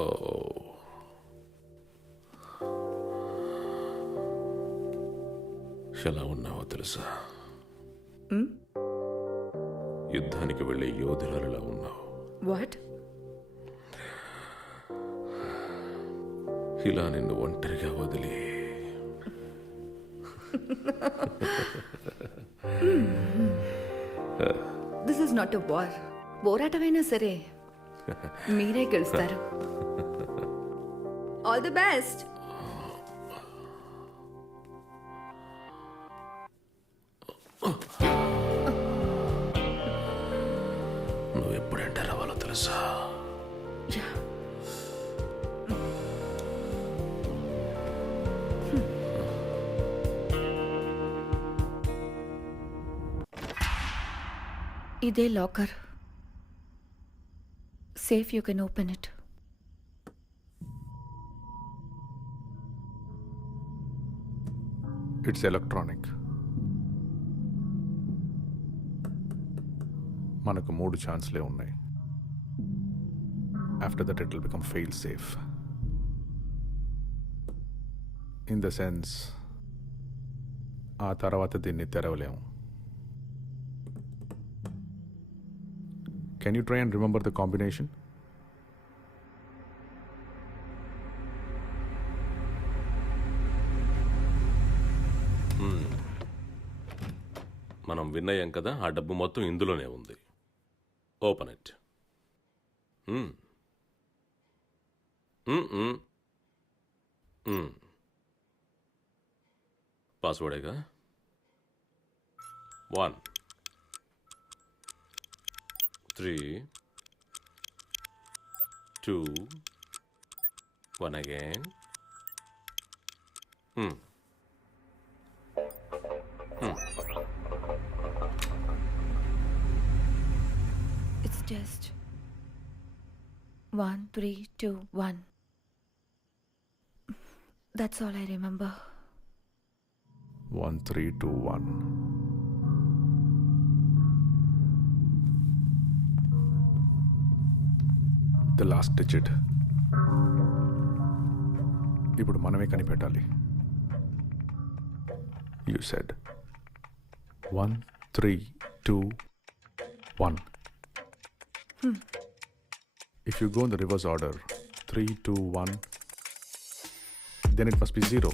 ఓ, ఎలా ఉన్నావో తెలుసా? యుద్ధానికి వెళ్ళే యోధురాలులా ఉన్నావు. వాట్? ఇలా నిన్ను ఒంటరిగా వదిలి this is not a war. పోరాటమైనా సరే మీరే గెలుస్తారు. All the best. నువ్వు ఎప్పుడు ఎంటర్ అవ్వాలో తెలుసా? ఇదే locker. Safe, you can open it. It's electronic. మనకు 3 ఛాన్స్లే ఉన్నాయి. After that it will become fail safe. In the sense ఆ తర్వాత దీన్ని తెరవలేము. Can you try and remember the combination? మనం విన్నయం కదా, ఆ డబ్బు మొత్తం ఇందులోనే ఉంది. Open it. పాస్వర్డేగా. 1 3 2 1 again. It's just 1 3 2 1. That's all I remember. 1 3 2 1. The last digit ఇప్పుడు మనమే కనిపెట్టాలి. You said 1 3 2 1. If you go in the reverse order 3 2 1, then it must be 0.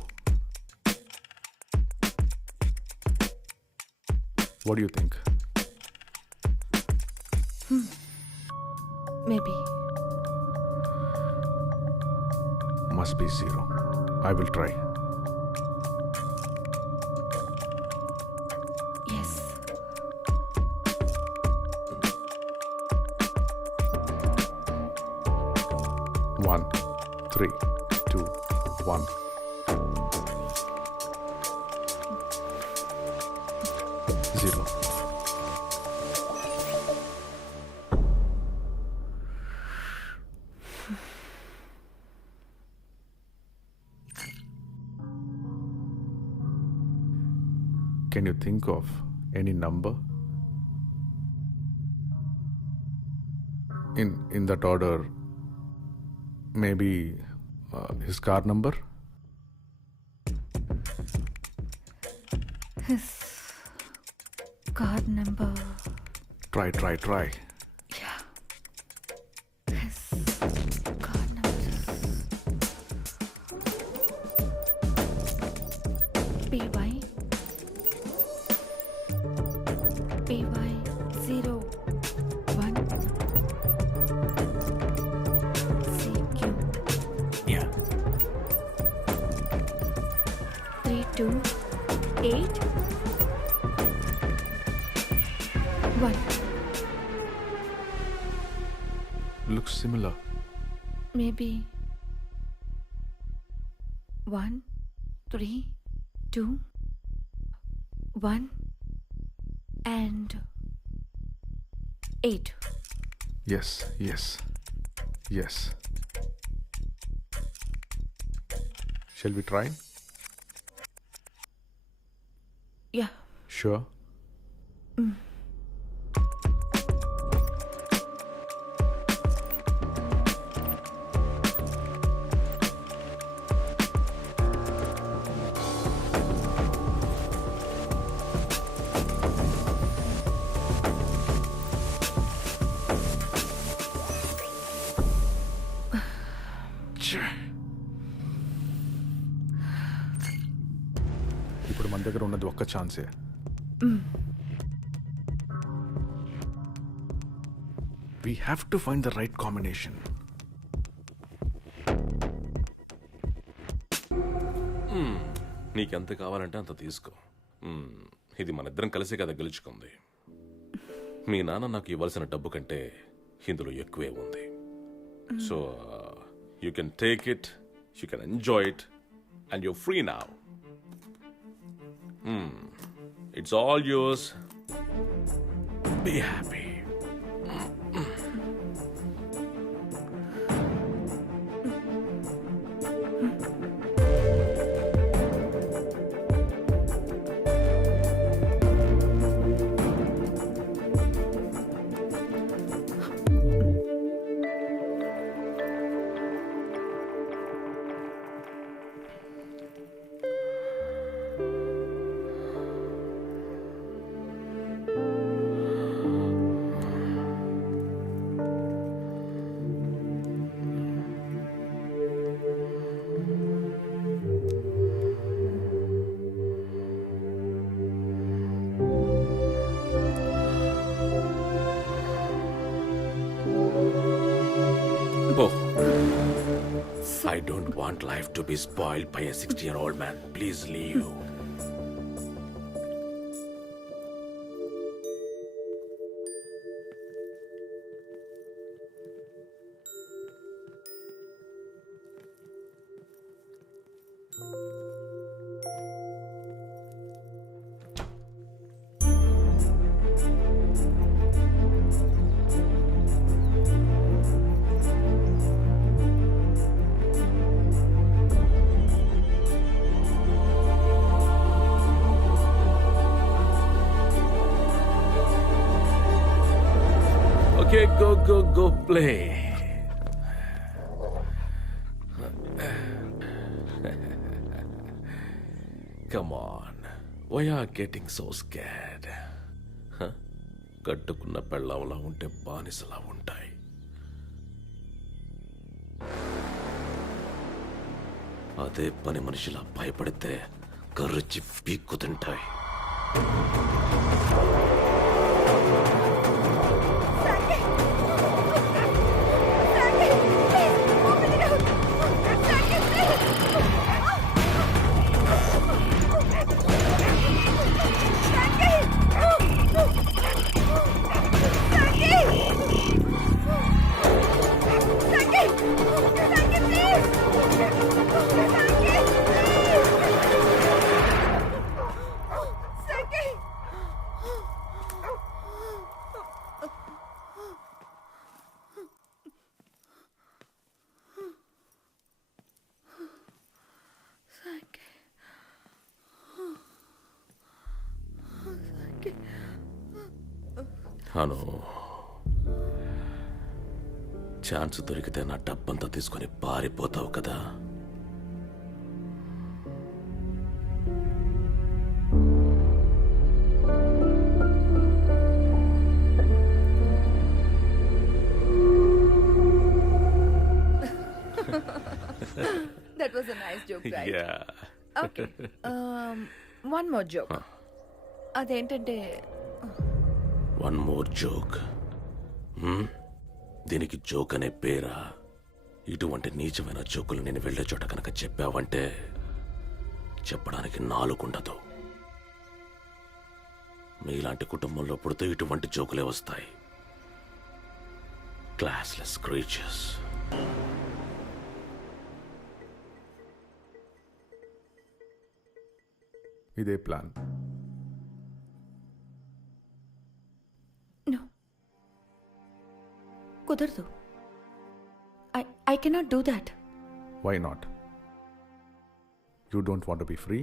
What do you think? Maybe. Must be 0. I will try. Yes. One, 3 2 1. Zero. Can you think of any number in that order? Maybe his car number? His card number. Try. Yeah. His card number is PY 0 1 CQ. Yeah. 3 2 8 1. Looks similar. Maybe 1 3 2 1 and 8. Yes. Shall we try? Yeah. Sure. దగ్గర ఉన్నది ఒక్క ఛాన్సే. We have to find the right combination. నీకెంత కావాలంటే అంత తీసుకో. ఇది మన ఇద్దరం కలిసే కదా గెలుచుకుంది. మీ నాన్న నాకు ఇవ్వాల్సిన డబ్బు కంటే ఇందులో ఎక్కువే ఉంది. So you can take it, you can enjoy it, and you're free now. It's all yours. Be happy. I don't want life to be spoiled by a 60-year-old man. Please leave. Okay, go play. Come on. Why are you getting so scared? కట్టుకున్న పెళ్ళంలా ఉంటే బానిసలా ఉంటాయి. అదే పని మనిషిలా భయపడితే కర్రొచ్చి పీక్కుతుంటాయి. అను, chance దొరికితే నా డబ్బంతా తీసుకొని పారిపోతావు కదా. That was a nice joke, right? Yeah. Okay. One more joke. అదేంటంటే వన్ మోర్ జోక్. దీనికి జోక్ అనే పేరా? ఇటువంటి నీచమైన జోకులు నేను వెళ్లే చోట కనుక చెప్పావంటే చెప్పడానికి నాలుగుండదు. మీలాంటి కుటుంబంలో పుడితే ఇటువంటి జోకులే వస్తాయి. Classless creatures. ఇదే ప్లాన్. No. కుదరదు. I cannot do that. Why not? You don't want to be free?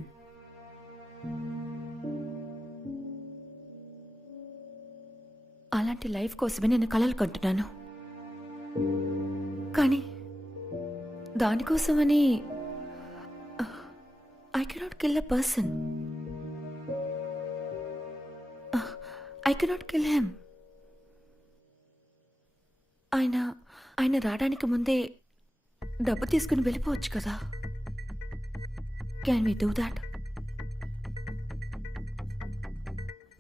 అలాంటి లైఫ్ కోసమే నేను కలలు కంటున్నాను. కానీ దానికోసమని I cannot kill a person. I cannot kill him. ఆయన రావడానికి ముందే డబ్బు తీసుకుని వెళ్ళిపోవచ్చు కదా. Can we do that?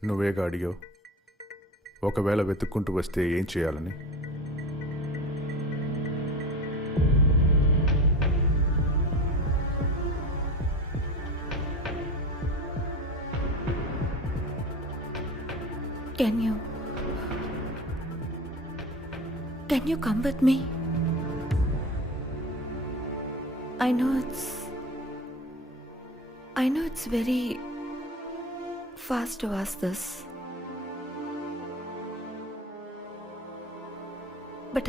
నువ్వేగా అడిగావు ఒకవేళ వెతుక్కుంటూ వస్తే ఏం చేయాలని. Can you come with me? I know it's very fast to ask this. But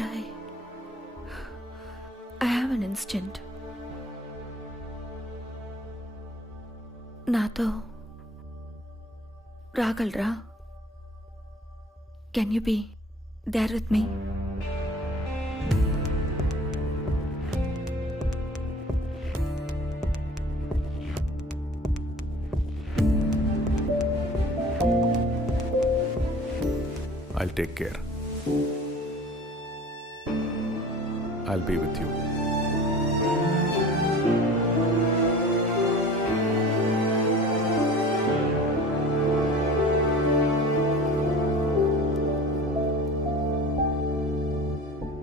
I have an instinct. నాతో రాగలరా? Can you be there with me? I'll take care. I'll be with you.